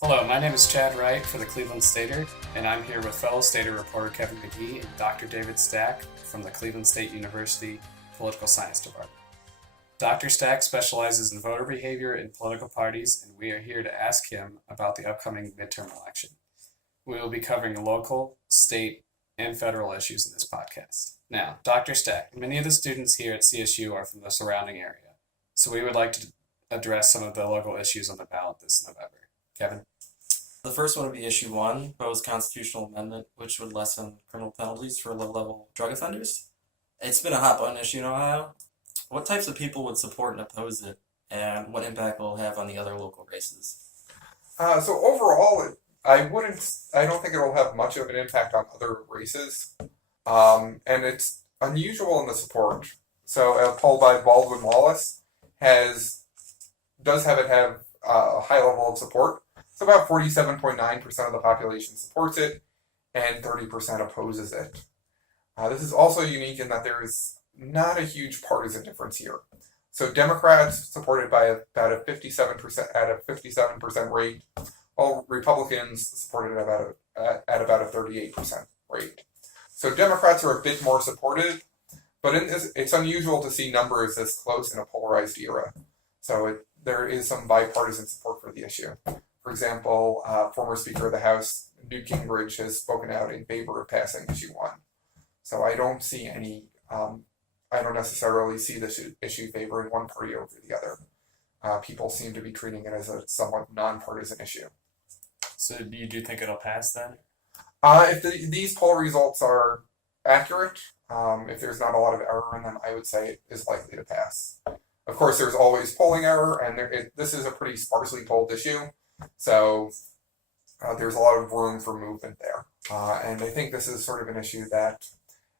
Hello, my name is Chad Wright for the Cleveland Stater, and I'm here with fellow Stater reporter Kevin Mcghee and Dr. David Stack from the Cleveland State University Political Science Department. Dr. Stack specializes in voter behavior in political parties, and we are here to ask him about the upcoming midterm election. We will be covering local, state, and federal issues in this podcast. Now, Dr. Stack, many of the students here at CSU are from the surrounding area, so we would like to address some of the local issues on the ballot this November. Kevin? The first one would be issue one, proposed constitutional amendment, which would lessen criminal penalties for low-level drug offenders. It's been a hot button issue in Ohio. What types of people would support and oppose it, and what impact will it have on the other local races? So overall, I don't think it'll have much of an impact on other races. And it's unusual in the support. So a poll by Baldwin Wallace does have it have a high level of support. So about 47.9% of the population supports it, and 30% opposes it. This is also unique in that there is not a huge partisan difference here. So Democrats supported by about a 57% at a 57% rate, while Republicans supported at about a 38% rate. So Democrats are a bit more supported, but it's unusual to see numbers this close in a polarized era. So there is some bipartisan support for the issue. For example, former Speaker of the House, Newt Gingrich, has spoken out in favor of passing issue one. So I don't necessarily see this issue favoring one party over the other. People seem to be treating it as a somewhat nonpartisan issue. So you do think it'll pass then? If these poll results are accurate, if there's not a lot of error in them, I would say it is likely to pass. Of course, there's always polling error, and this is a pretty sparsely polled issue. So there's a lot of room for movement there. And I think this is sort of an issue that,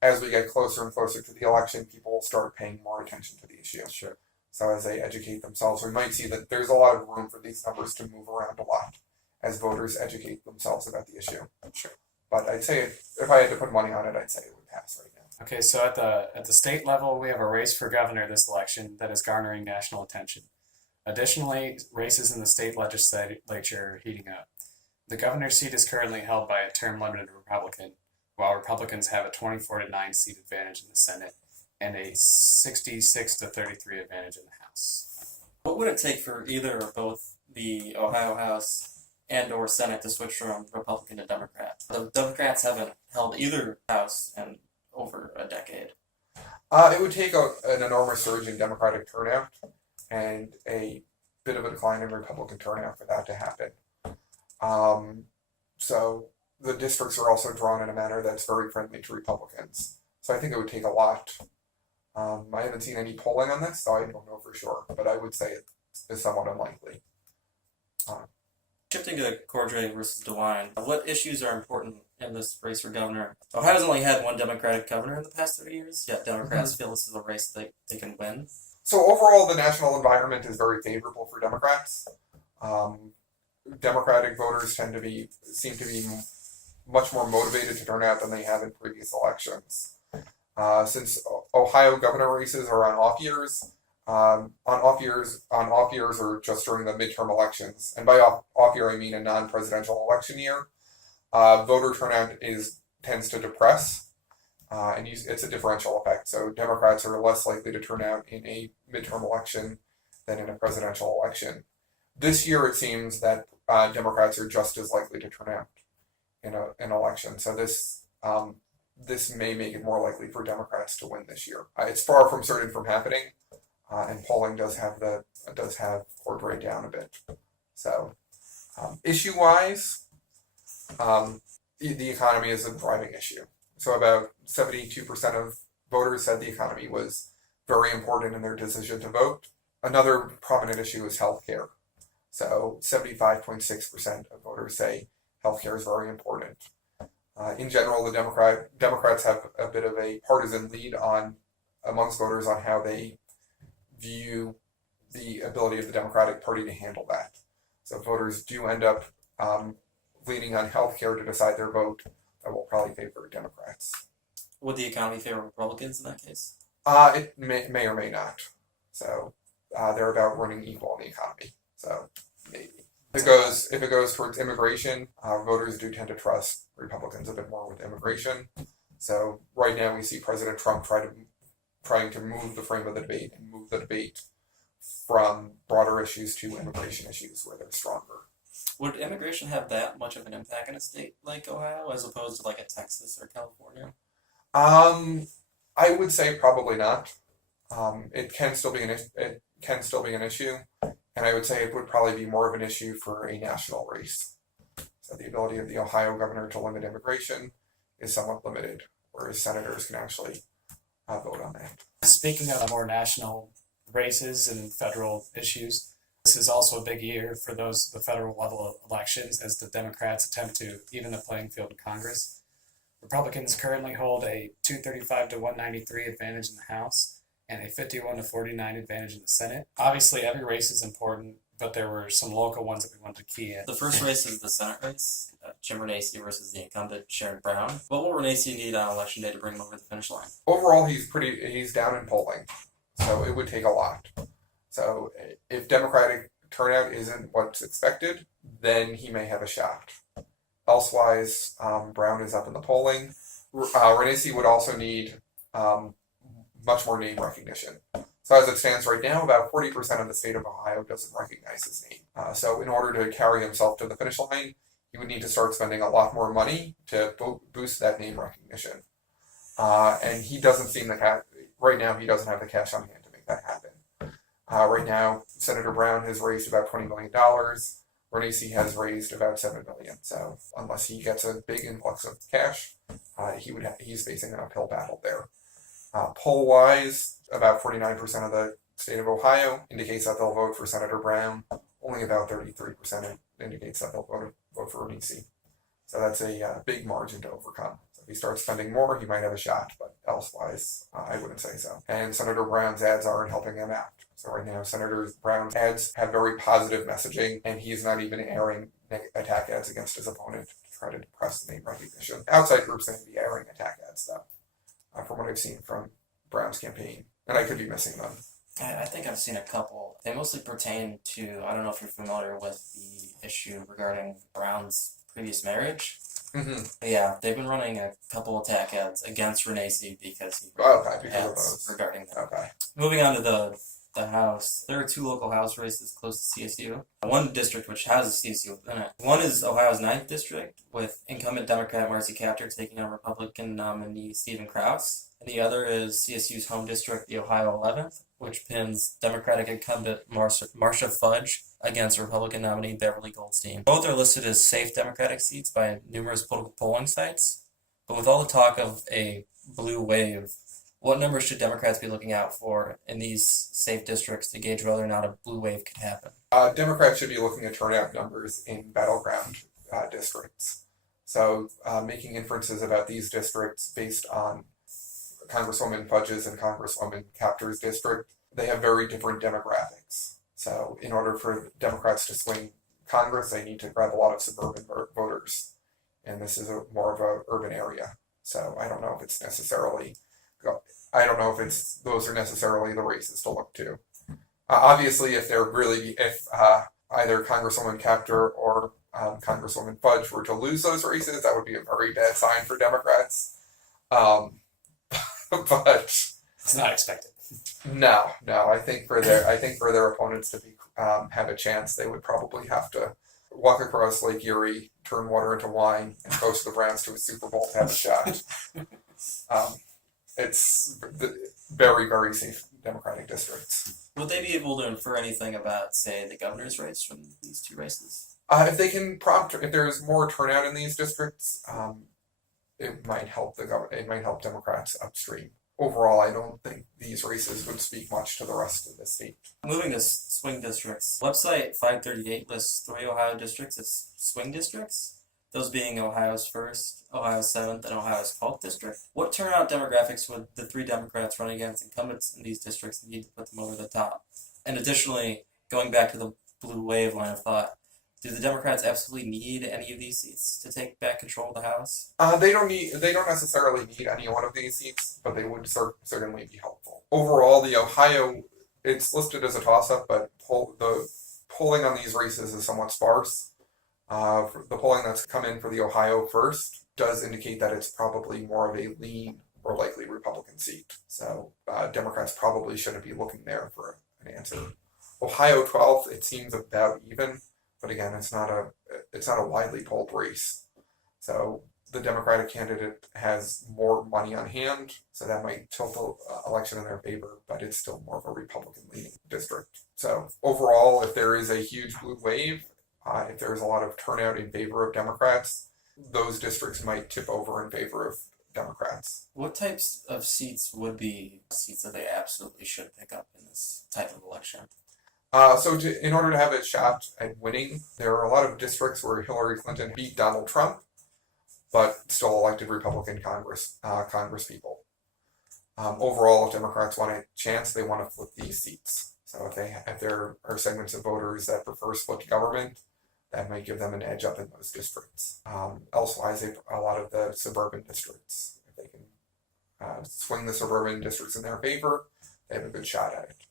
as we get closer and closer to the election, people will start paying more attention to the issue. Sure. So as they educate themselves, we might see that there's a lot of room for these numbers to move around a lot as voters educate themselves about the issue. Sure. But I'd say if I had to put money on it, I'd say it would pass right now. Okay, so at the state level, we have a race for governor this election that is garnering national attention. Additionally, races in the state legislature are heating up. The governor's seat is currently held by a term-limited Republican, while Republicans have a 24-9 seat advantage in the Senate and a 66-33 advantage in the House. What would it take for either or both the Ohio House and or Senate to switch from Republican to Democrat? The Democrats haven't held either House in over a decade. It would take an enormous surge in Democratic turnout and a bit of a decline in Republican turnout for that to happen. So the districts are also drawn in a manner that's very friendly to Republicans. So I think it would take a lot. I haven't seen any polling on this, so I don't know for sure, but I would say it is somewhat unlikely. Shifting to Cordray versus DeWine, what issues are important in this race for governor? Ohio's only had one Democratic governor in the past 30 years, yet Democrats feel this is a race that they can win. So overall, the national environment is very favorable for Democrats. Democratic voters seem to be much more motivated to turn out than they have in previous elections. Since Ohio governor races are on off years, or just during the midterm elections, and by off year I mean a non-presidential election year, voter turnout tends to depress. And it's a differential effect. So Democrats are less likely to turn out in a midterm election than in a presidential election. This year, it seems that Democrats are just as likely to turn out in an election. So this may make it more likely for Democrats to win this year. It's far from certain from happening, and polling does have Cordray down a bit. So issue-wise, the economy is a driving issue. So about 72% of voters said the economy was very important in their decision to vote. Another prominent issue is healthcare. So 75.6% of voters say healthcare is very important. In general, the Democrats have a bit of a partisan lead amongst voters on how they view the ability of the Democratic Party to handle that. So voters do end up leaning on healthcare to decide their vote. That will probably favor Democrats. Would the economy favor Republicans in that case? It may or may not. So they're about running equal in the economy. So maybe. If it goes towards immigration, voters do tend to trust Republicans a bit more with immigration. So right now we see President Trump trying to move the frame of the debate and move the debate from broader issues to immigration issues where they're stronger. Would immigration have that much of an impact in a state like Ohio as opposed to like a Texas or California? I would say probably not. It can still be an issue, and I would say it would probably be more of an issue for a national race. So the ability of the Ohio governor to limit immigration is somewhat limited, whereas senators can actually vote on that. Speaking of more national races and federal issues, this is also a big year for the federal level elections as the Democrats attempt to even the playing field in Congress. Republicans currently hold a 235 to 193 advantage in the House and a 51 to 49 advantage in the Senate. Obviously, every race is important, but there were some local ones that we wanted to key in. The first race is the Senate race, Jim Renacci versus the incumbent Sherrod Brown. What will Renacci need on election day to bring him over the finish line? Overall, he's down in polling, so it would take a lot. So if Democratic turnout isn't what's expected, then he may have a shot. Elsewise, Brown is up in the polling. Renacci would also need much more name recognition. So as it stands right now, about 40% of the state of Ohio doesn't recognize his name. So in order to carry himself to the finish line, he would need to start spending a lot more money to boost that name recognition. And he doesn't seem to right now he doesn't have the cash on hand to make that happen. Right now, Senator Brown has raised about $20 million. Renacci has raised about $7 million. So unless he gets a big influx of cash, he's facing an uphill battle there. Poll-wise, about 49% of the state of Ohio indicates that they'll vote for Senator Brown. Only about 33% indicates that they'll vote for Renacci. So that's a big margin to overcome. So if he starts spending more, he might have a shot, but elsewise, I wouldn't say so. And Senator Brown's ads aren't helping him out. So right now, Senator Brown's ads have very positive messaging, and he's not even airing attack ads against his opponent to try to depress the name recognition. Outside groups may be airing attack ads, though, from what I've seen from Brown's campaign, and I could be missing them. I think I've seen a couple. They mostly pertain to, I don't know if you're familiar with the issue regarding Brown's previous marriage. Mm-hmm. But yeah, they've been running a couple attack ads against Renacci because he Because regarding that. Okay. Moving on to the House, there are two local House races close to CSU. One district which has a CSU within it. One is Ohio's 9th district, with incumbent Democrat Marcy Kaptur taking on Republican nominee Stephen Krause. And the other is CSU's home district, the Ohio 11th, which pins Democratic incumbent Marcia Fudge against Republican nominee Beverly Goldstein. Both are listed as safe Democratic seats by numerous political polling sites. But with all the talk of a blue wave, what numbers should Democrats be looking out for in these safe districts to gauge whether or not a blue wave could happen? Democrats should be looking at turnout numbers in battleground districts. So making inferences about these districts based on Congresswoman Fudge's and Congresswoman Kaptur's district, they have very different demographics. So in order for Democrats to swing Congress, they need to grab a lot of suburban voters. And this is more of an urban area. So I don't know if those are necessarily the races to look to. Obviously, if either Congresswoman Kaptur or Congresswoman Fudge were to lose those races, that would be a very bad sign for Democrats. But It's not expected. no. I think for their opponents to have a chance, they would probably have to walk across Lake Erie, turn water into wine, and coast the Browns to a Super Bowl to have a shot. It's very, very safe Democratic districts. Would they be able to infer anything about, say, the governor's race from these two races? If they can if there's more turnout in these districts, it might help Democrats upstream. Overall, I don't think these races would speak much to the rest of the state. Moving to swing districts. Website 538 lists 3 Ohio districts as swing districts, those being Ohio's 1st, Ohio's 7th, and Ohio's 12th district. What turnout demographics would the 3 Democrats running against incumbents in these districts need to put them over the top? And additionally, going back to the blue wave line of thought, do the Democrats absolutely need any of these seats to take back control of the House? They don't necessarily need any one of these seats, but they would certainly be helpful. Overall, the Ohio, it's listed as a toss-up, but the polling on these races is somewhat sparse. The polling that's come in for the Ohio first does indicate that it's probably more of a lean or likely Republican seat. So Democrats probably shouldn't be looking there for an answer. Ohio 12th, it seems about even, but again, it's not a widely polled race. So the Democratic candidate has more money on hand, so that might tilt the election in their favor, but it's still more of a Republican-leaning district. So overall, if there is a huge blue wave, if there's a lot of turnout in favor of Democrats, those districts might tip over in favor of Democrats. What types of seats would be seats that they absolutely should pick up in this type of election? In order to have a shot at winning, there are a lot of districts where Hillary Clinton beat Donald Trump, but still elected Republican Congress people. Overall, if Democrats want a chance, they want to flip these seats. So if there are segments of voters that prefer split government, that might give them an edge up in those districts. Elsewise, a lot of the suburban districts, if they can swing the suburban districts in their favor, they have a good shot at it.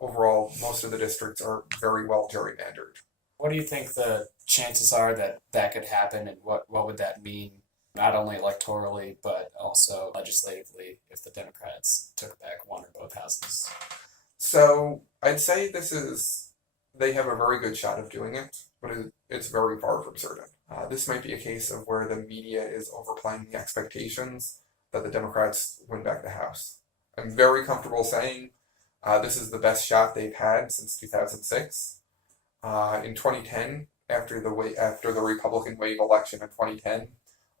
Overall, most of the districts are very well gerrymandered. What do you think the chances are that that could happen, and what would that mean, not only electorally, but also legislatively, if the Democrats took back one or both houses? So I'd say they have a very good shot of doing it, but it's very far from certain. This might be a case of where the media is overplaying the expectations that the Democrats win back the House. I'm very comfortable saying this is the best shot they've had since 2006. In 2010, after the Republican wave election in 2010,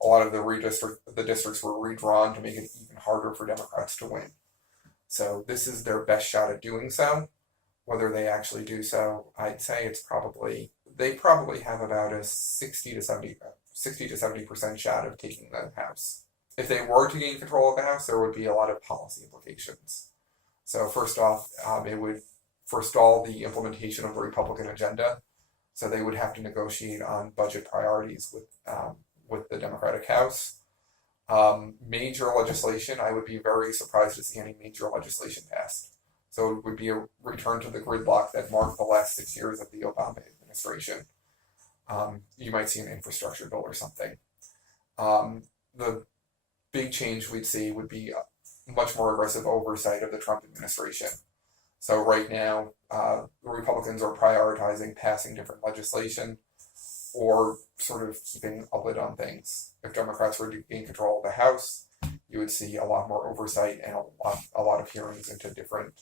a lot of the districts were redrawn to make it even harder for Democrats to win. So this is their best shot at doing so. Whether they actually do so, I'd say they probably have about a 60 to 70% shot of taking the House. If they were to gain control of the House, there would be a lot of policy implications. So first off, it would forestall the implementation of the Republican agenda. So they would have to negotiate on budget priorities with the Democratic House. Major legislation, I would be very surprised to see any major legislation passed. So it would be a return to the gridlock that marked the last 6 years of the Obama administration. You might see an infrastructure bill or something. The big change we'd see would be much more aggressive oversight of the Trump administration. So right now, the Republicans are prioritizing passing different legislation or sort of keeping a lid on things. If Democrats were to gain control of the House, you would see a lot more oversight and a lot of hearings into different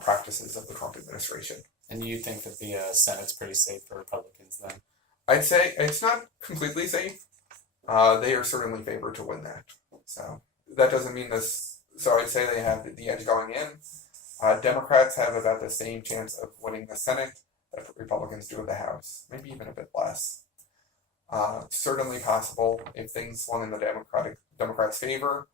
practices of the Trump administration. And you think that the Senate's pretty safe for Republicans then? I'd say it's not completely safe. They are certainly favored to win that. So that doesn't mean this. So I'd say they have the edge going in. Democrats have about the same chance of winning the Senate that Republicans do of the House, maybe even a bit less. Certainly possible if things swung in the Democrats' favor.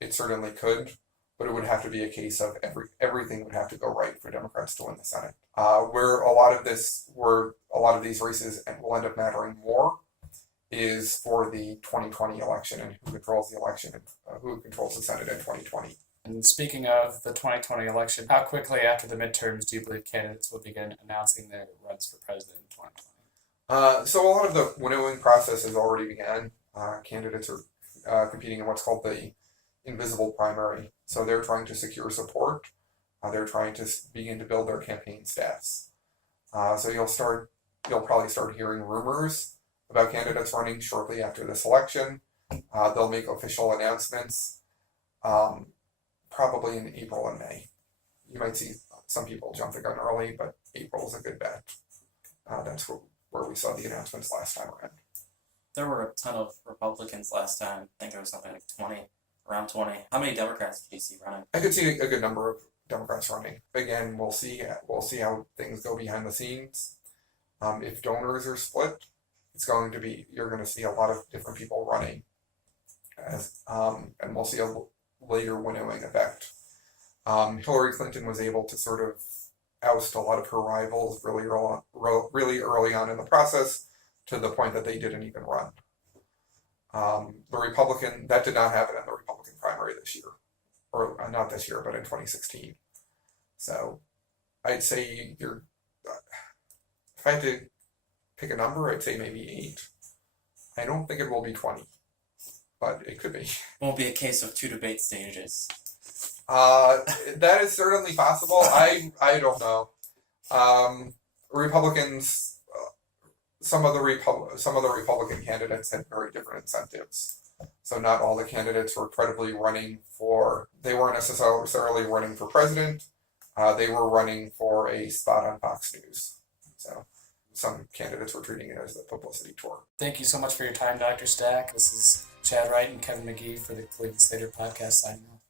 It certainly could, but it would have to be a case of everything would have to go right for Democrats to win the Senate. Where a lot of these races will end up mattering more is for the 2020 election and who controls the election and who controls the Senate in 2020. And speaking of the 2020 election, how quickly after the midterms do you believe candidates will begin announcing their runs for president in 2020? So a lot of the winnowing process has already begun. Candidates are competing in what's called the invisible primary. So they're trying to secure support. They're trying to begin to build their campaign staffs. So you'll probably start hearing rumors about candidates running shortly after this election. They'll make official announcements, probably in April and May. You might see some people jump the gun early, but April is a good bet. That's where we saw the announcements last time around. There were a ton of Republicans last time. I think there was something like 20, around 20. How many Democrats did you see running? I could see a good number of Democrats running. Again, we'll see how things go behind the scenes. If donors are split, you're going to see a lot of different people running, and we'll see a later winnowing effect. Hillary Clinton was able to sort of oust a lot of her rivals really early on in the process, to the point that they didn't even run. That did not happen in the Republican primary this year, or not this year, but in 2016. So I'd say if I had to pick a number, I'd say maybe 8. I don't think it will be 20, but it could be. Won't be a case of 2 debate stages. That is certainly possible. I don't know. Republicans, some of the Republican candidates had very different incentives. So not all the candidates were credibly running for. They weren't necessarily running for president. They were running for a spot on Fox News. So some candidates were treating it as a publicity tour. Thank you so much for your time, Dr. Stack. This is Chad Wright and Kevin Mcghee for the Cleveland Stater podcast signing off.